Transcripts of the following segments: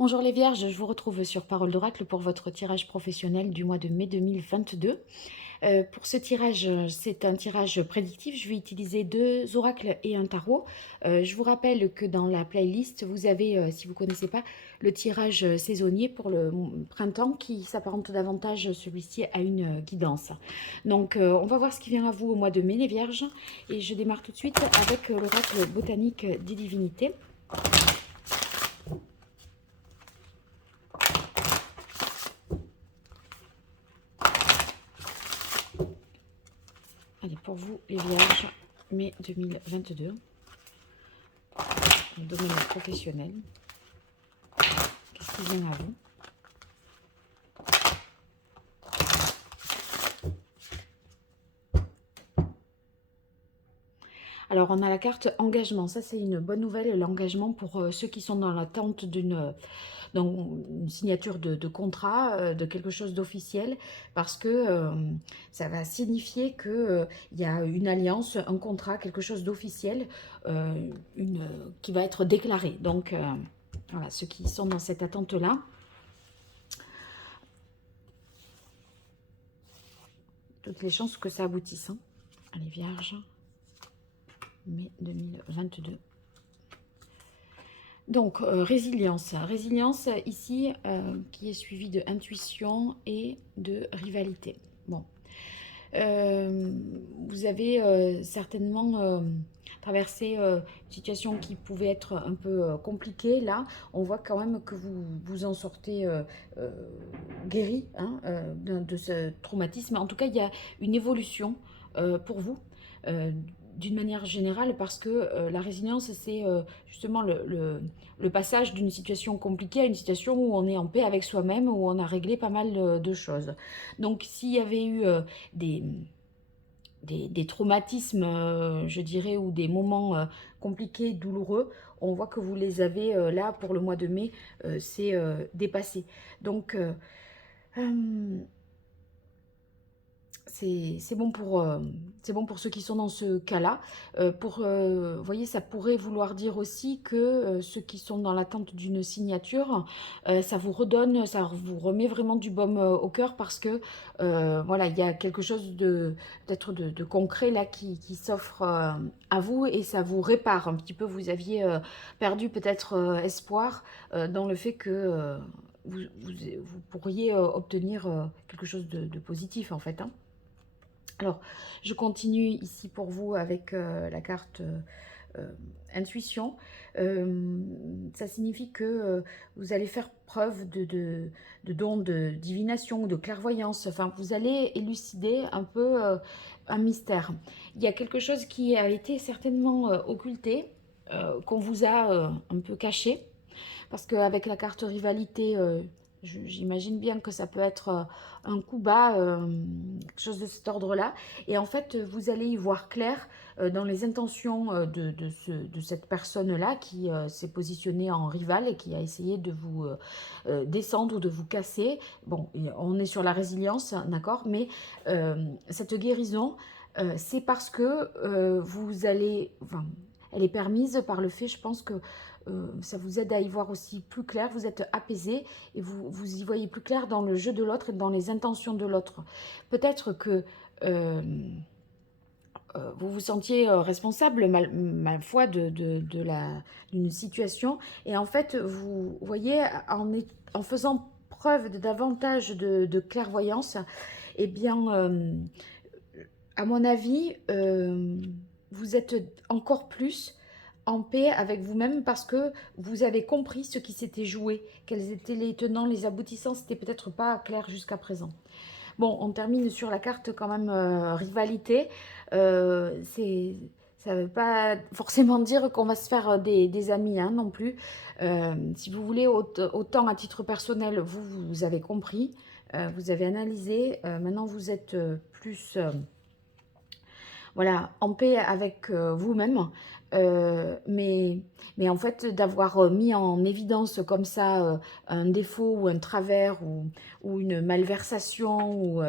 Bonjour les Vierges, je vous retrouve sur Parole d'Oracle pour votre tirage professionnel du mois de mai 2022. Pour ce tirage, c'est un tirage prédictif. Je vais utiliser deux oracles et un tarot. Je vous rappelle que dans la playlist, vous avez, si vous ne connaissez pas, le tirage saisonnier pour le printemps qui s'apparente davantage celui-ci à une guidance. Donc, on va voir ce qui vient à vous au mois de mai les Vierges. Et je démarre tout de suite avec l'oracle botanique des divinités. Allez, pour vous, les Vierges, mai 2022, le domaine professionnel, qu'est-ce qui vient à vous? Alors, on a la carte engagement. Ça, c'est une bonne nouvelle, l'engagement pour ceux qui sont dans l'attente d'une signature de contrat, de quelque chose d'officiel, parce que ça va signifier qu'il y a une alliance, un contrat, quelque chose d'officiel qui va être déclaré. Donc, voilà, ceux qui sont dans cette attente-là, toutes les chances que ça aboutisse. Hein. Allez, Vierge, mai 2022. Donc, résilience. Résilience, ici, qui est suivie de intuition et de rivalité. Bon. Vous avez certainement traversé une situation qui pouvait être un peu compliquée. Là, on voit quand même que vous vous en sortez guéri hein, de ce traumatisme. En tout cas, il y a une évolution pour vous. D'une manière générale, parce que la résilience, c'est justement le passage d'une situation compliquée à une situation où on est en paix avec soi-même, où on a réglé pas mal de choses. Donc, s'il y avait eu des, des traumatismes, je dirais, ou des moments compliqués, douloureux, on voit que vous les avez là pour le mois de mai, c'est dépassé. Donc, c'est bon pour ceux qui sont dans ce cas-là. Vous voyez, ça pourrait vouloir dire aussi que ceux qui sont dans l'attente d'une signature, ça vous redonne, ça vous remet vraiment du baume au cœur parce que voilà, il y a quelque chose peut-être de concret là qui s'offre à vous et ça vous répare un petit peu. Vous aviez perdu peut-être espoir dans le fait que vous pourriez obtenir quelque chose de positif en fait. Hein. Alors, je continue ici pour vous avec la carte intuition. Ça signifie que vous allez faire preuve de don de divination ou de clairvoyance. Enfin, vous allez élucider un peu un mystère. Il y a quelque chose qui a été certainement occulté, qu'on vous a un peu caché. Parce qu'avec la carte rivalité, j'imagine bien que ça peut être un coup bas, quelque chose de cet ordre-là. Et en fait, vous allez y voir clair dans les intentions de cette personne-là qui s'est positionnée en rival et qui a essayé de vous descendre ou de vous casser. Bon, on est sur la résilience, d'accord, mais cette guérison, c'est parce que vous allez... Enfin, elle est permise par le fait, je pense que ça vous aide à y voir aussi plus clair, vous êtes apaisé et vous y voyez plus clair dans le jeu de l'autre et dans les intentions de l'autre. Peut-être que euh, vous vous sentiez responsable, ma foi, d'une situation et en fait, vous voyez, en faisant preuve de davantage de clairvoyance, eh bien, à mon avis, vous êtes encore plus en paix avec vous-même parce que vous avez compris ce qui s'était joué, quels étaient les tenants, les aboutissants, c'était peut-être pas clair jusqu'à présent. Bon, on termine sur la carte quand même rivalité. Ça ne veut pas forcément dire qu'on va se faire des amis hein, non plus. Si vous voulez, autant à titre personnel, vous avez compris, vous avez analysé. Maintenant, vous êtes plus voilà, en paix avec vous-même. Mais en fait, d'avoir mis en évidence comme ça un défaut ou un travers ou une malversation ou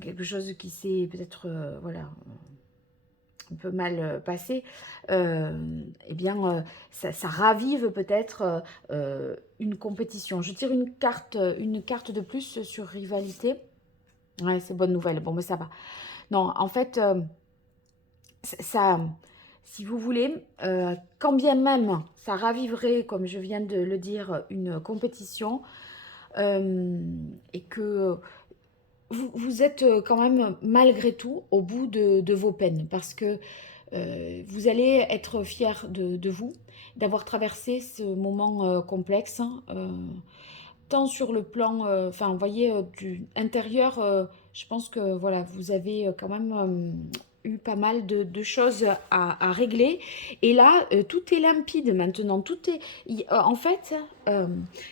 quelque chose qui s'est peut-être voilà, un peu mal passé, eh bien, ça ravive peut-être une compétition. Je tire une carte de plus sur rivalité. Ouais, c'est bonne nouvelle. Bon, mais ça va. Non, en fait, ça, si vous voulez, quand bien même ça raviverait, comme je viens de le dire, une compétition, et que vous êtes quand même malgré tout au bout de vos peines, parce que vous allez être fier de vous, d'avoir traversé ce moment complexe, hein, tant sur le plan, enfin, vous voyez, du intérieur, je pense que voilà, vous avez quand même eu pas mal de choses à régler. Et là, tout est limpide maintenant. En fait, euh,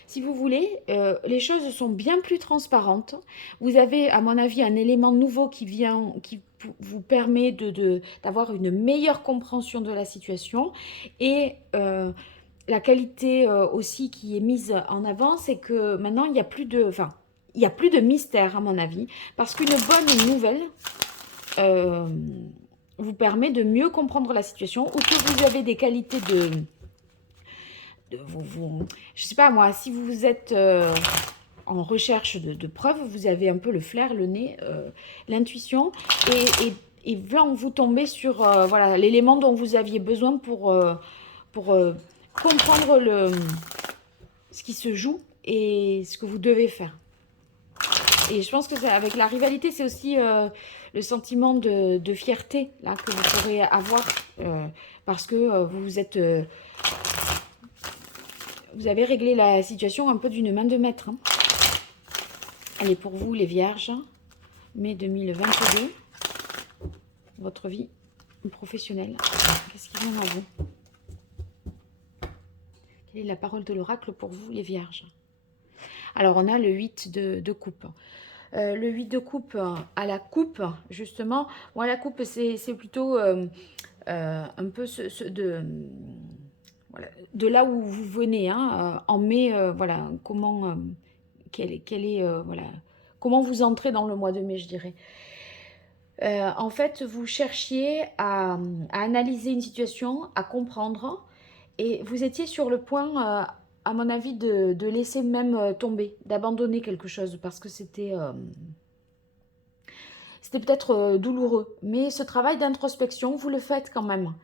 si vous voulez, les choses sont bien plus transparentes. Vous avez, à mon avis, un élément nouveau qui vient, vous permet d'avoir une meilleure compréhension de la situation. Et la qualité aussi qui est mise en avant, c'est que maintenant, il n'y a plus de, enfin, il y a plus de mystère, à mon avis, parce qu'une bonne nouvelle euh, vous permet de mieux comprendre la situation, ou que vous avez des qualités je sais pas moi, si vous êtes en recherche de preuves, vous avez un peu le flair, le nez, l'intuition, et là, vous tombez sur voilà, l'élément dont vous aviez besoin pour comprendre ce qui se joue et ce que vous devez faire. Et je pense que avec la rivalité, c'est aussi le sentiment de fierté là, que vous pourrez avoir parce que vous avez réglé la situation un peu d'une main de maître. Hein. Elle est pour vous, les vierges, mai 2022, votre vie professionnelle. Qu'est-ce qui vient à vous? Quelle est la parole de l'oracle pour vous, les vierges? Alors, on a le 8 de coupe. Le 8 de coupe à la coupe, justement. Moi, la coupe, c'est plutôt un peu voilà, de là où vous venez. Hein, en mai, voilà, voilà, comment vous entrez dans le mois de mai, je dirais. En fait, vous cherchiez à analyser une situation, à comprendre, et vous étiez sur le point, à mon avis, de laisser même tomber, d'abandonner quelque chose, parce que c'était peut-être douloureux. Mais ce travail d'introspection, vous le faites quand même,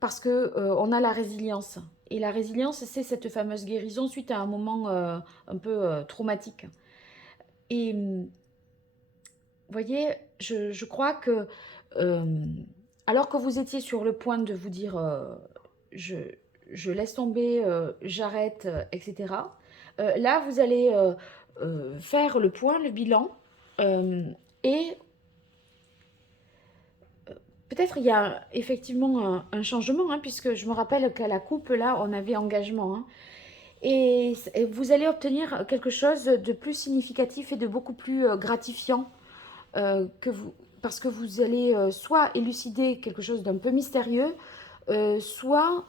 parce que on a la résilience. Et la résilience, c'est cette fameuse guérison suite à un moment un peu traumatique. Et vous voyez, je crois que euh, alors que vous étiez sur le point de vous dire je, je laisse tomber, j'arrête, etc., là, vous allez faire le point, le bilan, et peut-être il y a effectivement un changement, hein, puisque je me rappelle qu'à la coupe, là, on avait engagement. Hein, et vous allez obtenir quelque chose de plus significatif et de beaucoup plus gratifiant parce que vous allez soit élucider quelque chose d'un peu mystérieux, soit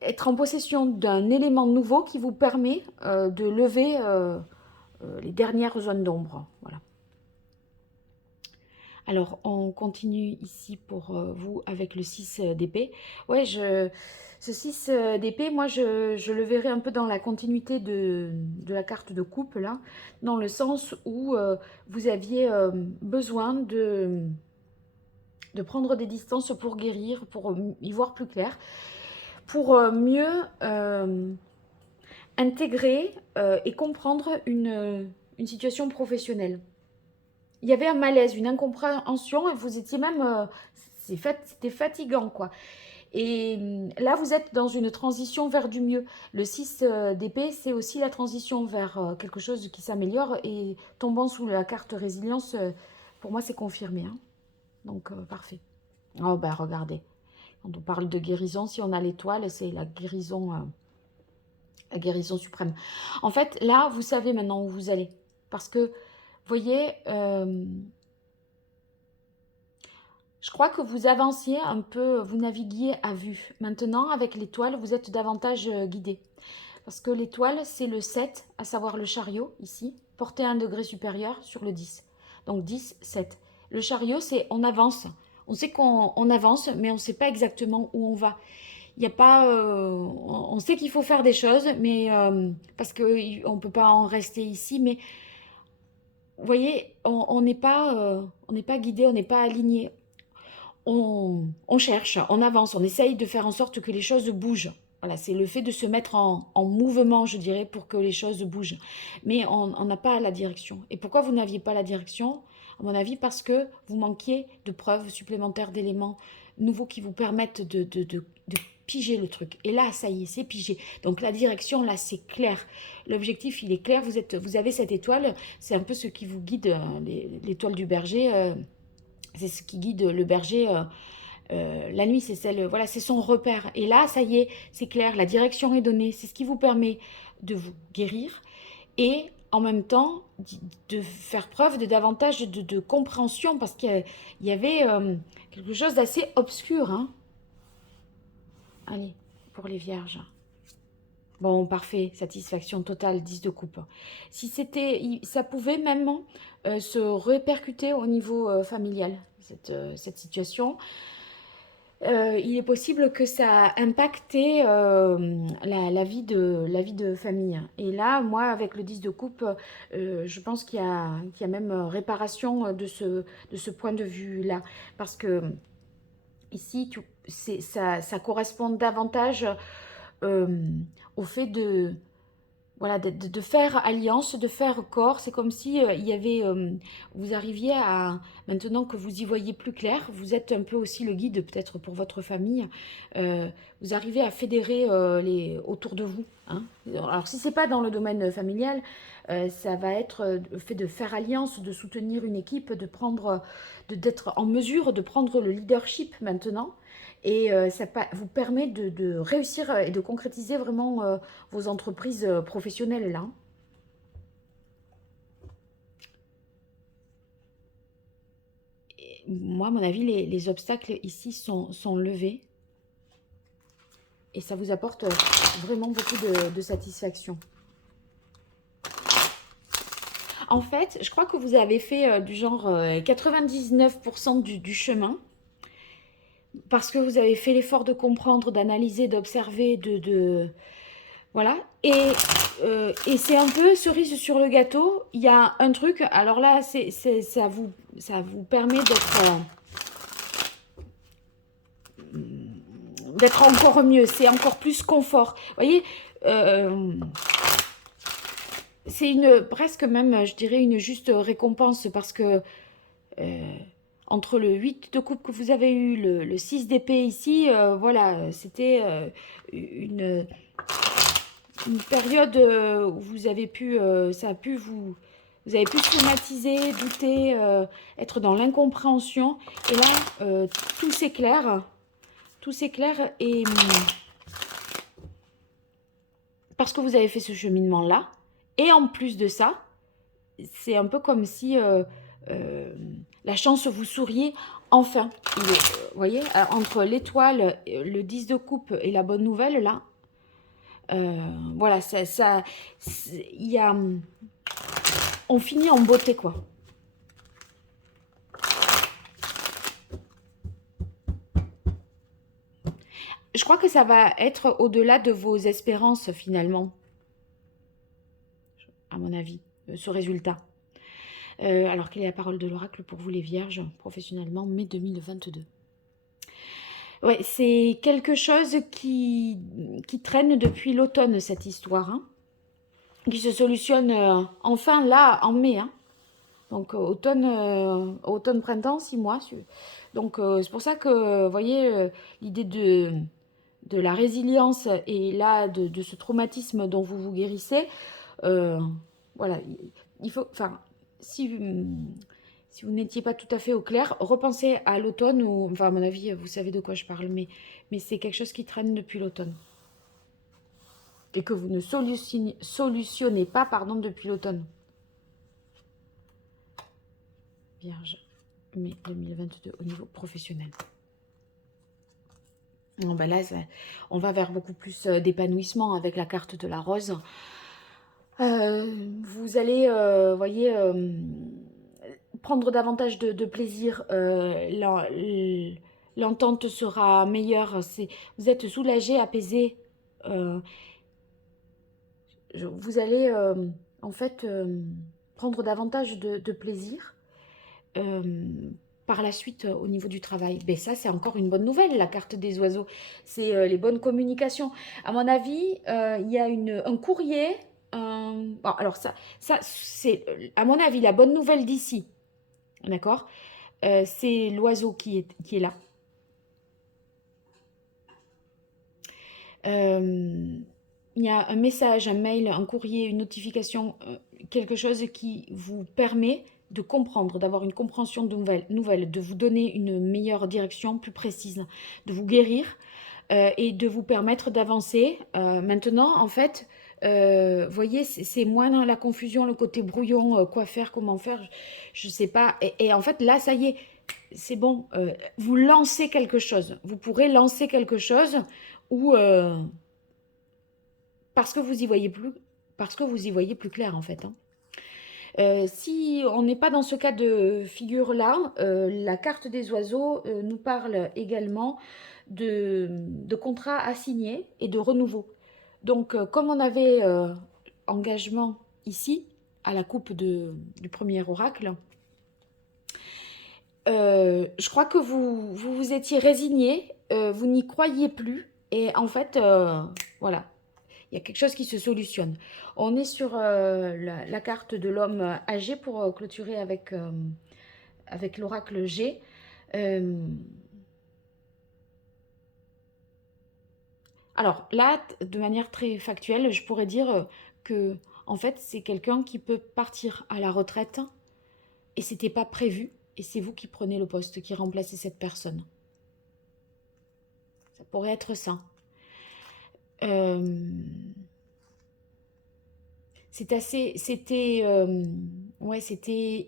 être en possession d'un élément nouveau qui vous permet de lever les dernières zones d'ombre. Voilà. Alors, on continue ici pour vous avec le 6 d'épée. Ouais, ce 6 d'épée, moi, je le verrai un peu dans la continuité de la carte de coupe, là, dans le sens où vous aviez besoin de prendre des distances pour guérir, pour y voir plus clair, pour mieux intégrer et comprendre une situation professionnelle. Il y avait un malaise, une incompréhension, et vous étiez même... c'était fatigant, quoi. Et là, vous êtes dans une transition vers du mieux. Le 6 d'épée, c'est aussi la transition vers quelque chose qui s'améliore. Et tombant sous la carte résilience, pour moi, c'est confirmé. Hein. Donc, parfait. Oh, ben, regardez. Quand on parle de guérison, si on a l'étoile, c'est la guérison suprême. En fait, là, vous savez maintenant où vous allez. Parce que, vous voyez, je crois que vous avanciez un peu, vous naviguiez à vue. Maintenant, avec l'étoile, vous êtes davantage guidé. Parce que l'étoile, c'est le 7, à savoir le chariot, ici, porté à un degré supérieur sur le 10. Donc 10, 7. Le chariot, c'est on avance, On sait qu'on avance, mais on ne sait pas exactement où on va. Il y a pas, on sait qu'il faut faire des choses, mais parce qu'on ne peut pas en rester ici. Mais vous voyez, on n'est pas guidé, on n'est pas aligné. On cherche, on avance, on essaye de faire en sorte que les choses bougent. Voilà, c'est le fait de se mettre en mouvement, je dirais, pour que les choses bougent. Mais on n'a pas la direction. Et pourquoi vous n'aviez pas la direction? À mon avis, parce que vous manquiez de preuves supplémentaires, d'éléments nouveaux qui vous permettent de piger le truc. Et là, ça y est, c'est pigé. Donc la direction, là, c'est clair. L'objectif, il est clair. Vous avez cette étoile. C'est un peu ce qui vous guide, l'étoile du berger. C'est ce qui guide le berger. La nuit, c'est celle, voilà, c'est son repère. Et là, ça y est, c'est clair, la direction est donnée. C'est ce qui vous permet de vous guérir et en même temps de faire preuve de davantage de compréhension parce qu'il y avait quelque chose d'assez obscur. Hein. Allez, pour les vierges. Bon, parfait, satisfaction totale, 10 de coupe. Si c'était, ça pouvait même se répercuter au niveau familial, cette situation. Il est possible que ça a impacté la vie de famille. Et là, moi, avec le 10 de coupe, je pense qu'il y a même réparation de ce point de vue-là. Parce que ici, ça correspond davantage euh, au fait voilà, de faire alliance, de faire corps. C'est comme si il y avait, vous arriviez à, maintenant que vous y voyez plus clair, vous êtes un peu aussi le guide peut-être pour votre famille, vous arrivez à fédérer autour de vous. Hein. Alors si c'est pas dans le domaine familial, ça va être le fait de faire alliance, de soutenir une équipe, d'être en mesure de prendre le leadership maintenant. Et ça vous permet de réussir et de concrétiser vraiment vos entreprises professionnelles là. Et moi, à mon avis, les obstacles ici sont levés et ça vous apporte vraiment beaucoup de satisfaction. En fait, je crois que vous avez fait du genre 99% du chemin parce que vous avez fait l'effort de comprendre, d'analyser, d'observer, voilà. Et c'est un peu cerise sur le gâteau. Il y a un truc, alors là, ça vous permet d'être encore mieux. C'est encore plus confort. Vous voyez, c'est presque même, je dirais, une juste récompense parce que entre le 8 de coupe que vous avez eu, le 6 d'épée ici, voilà, c'était une période où vous avez pu, ça a pu vous avez pu somatiser, douter, être dans l'incompréhension. Et là, tout s'éclaire et parce que vous avez fait ce cheminement-là. Et en plus de ça, c'est un peu comme si la chance vous souriait enfin. Vous voyez, entre l'étoile, le 10 de coupe et la bonne nouvelle, là, voilà, il y a, on finit en beauté, quoi. Je crois que ça va être au-delà de vos espérances, finalement, à mon avis, ce résultat. Alors, quelle est la parole de l'oracle pour vous, les vierges, professionnellement, mai 2022? Ouais, c'est quelque chose qui traîne depuis l'automne, cette histoire, hein, qui se solutionne enfin là, en mai. Hein. Donc, automne, printemps, 6 mois. Donc, c'est pour ça que, vous voyez, l'idée de la résilience et là, de ce traumatisme dont vous vous guérissez, euh, voilà, il faut, enfin, si, si vous n'étiez pas tout à fait au clair, repensez à l'automne, ou, enfin, à mon avis, vous savez de quoi je parle, mais c'est quelque chose qui traîne depuis l'automne. Et que vous ne solutionnez pas, pardon, depuis l'automne. Vierge, mai 2022, au niveau professionnel. Bon, ben là, on va vers beaucoup plus d'épanouissement avec la carte de la rose. Vous allez, voyez, prendre davantage de plaisir, l'entente sera meilleure, vous êtes soulagé, apaisé, vous allez en fait prendre davantage de plaisir par la suite au niveau du travail. Mais ça, c'est encore une bonne nouvelle, la carte des oiseaux. C'est les bonnes communications. À mon avis, il y a un courrier. Bon, alors ça c'est à mon avis la bonne nouvelle d'ici. D'accord. C'est l'oiseau qui est là. Il y a un message, un mail, un courrier, une notification, quelque chose qui vous permet de comprendre, d'avoir une compréhension nouvelle, de vous donner une meilleure direction plus précise, de vous guérir et de vous permettre d'avancer. Maintenant, en fait, voyez, c'est moins dans la confusion, le côté brouillon, quoi faire, comment faire, je ne sais pas. Et en fait, là, ça y est, c'est bon. Vous lancez quelque chose. Vous pourrez lancer quelque chose où parce que vous y voyez plus clair en fait. Hein. Si on n'est pas dans ce cas de figure-là, la carte des oiseaux nous parle également de contrats à signer et de renouveau. Donc, comme on avait engagement ici, à la coupe du premier oracle, je crois que vous étiez résigné, vous n'y croyiez plus, et en fait, voilà, il y a quelque chose qui se solutionne. On est sur la carte de l'homme âgé pour clôturer avec l'oracle G. Alors là, de manière très factuelle, je pourrais dire que en fait, c'est quelqu'un qui peut partir à la retraite et c'était pas prévu. Et c'est vous qui prenez le poste, qui remplacez cette personne. Ça pourrait être ça. C'était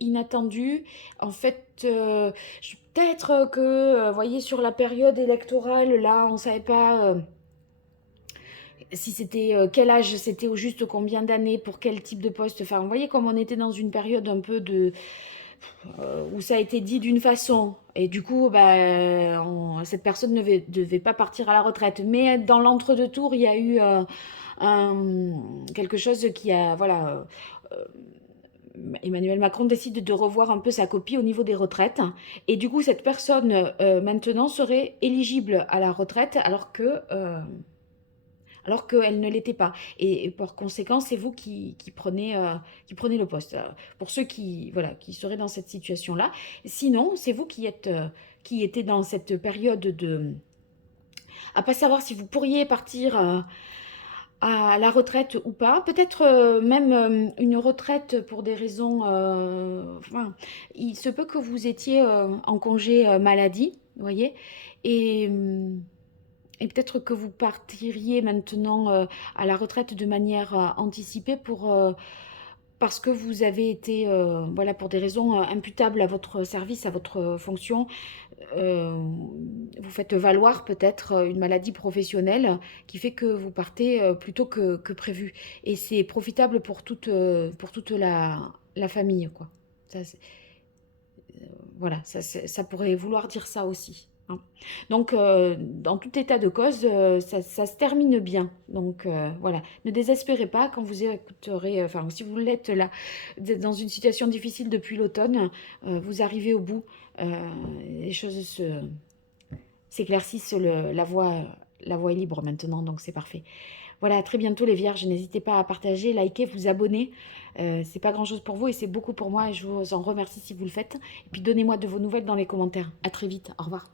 inattendu. En fait, peut-être que, voyez, sur la période électorale, là, on ne savait pas si c'était quel âge, c'était au juste combien d'années, pour quel type de poste. Enfin, vous voyez comme on était dans une période un peu où ça a été dit d'une façon. Et du coup, bah, cette personne ne devait pas partir à la retraite. Mais dans l'entre-deux tours, il y a eu quelque chose qui a... Voilà. Emmanuel Macron décide de revoir un peu sa copie au niveau des retraites. Et du coup, cette personne, maintenant, serait éligible à la retraite alors qu'elle ne l'était pas. Et par conséquent, c'est vous qui prenez le poste. Pour ceux qui seraient dans cette situation-là. Sinon, c'est vous qui étiez dans cette période à pas savoir si vous pourriez partir à la retraite ou pas. Peut-être même une retraite pour des raisons... enfin, il se peut que vous étiez en congé maladie, vous voyez, et... Et peut-être que vous partiriez maintenant à la retraite de manière anticipée parce que vous avez été, voilà, pour des raisons imputables à votre service, à votre fonction, vous faites valoir peut-être une maladie professionnelle qui fait que vous partez plus tôt que prévu. Et c'est profitable pour toute la famille, quoi. Ça, voilà, ça pourrait vouloir dire ça aussi. Hein. Donc, dans tout état de cause, ça se termine bien. Donc, voilà, ne désespérez pas quand vous écouterez, enfin, si vous l'êtes là, vous êtes dans une situation difficile depuis l'automne, vous arrivez au bout, les choses s'éclaircissent, la voie est libre maintenant, donc c'est parfait. Voilà, à très bientôt les vierges, n'hésitez pas à partager, liker, vous abonner. C'est pas grand chose pour vous et c'est beaucoup pour moi et je vous en remercie si vous le faites. Et puis donnez-moi de vos nouvelles dans les commentaires. À très vite, au revoir.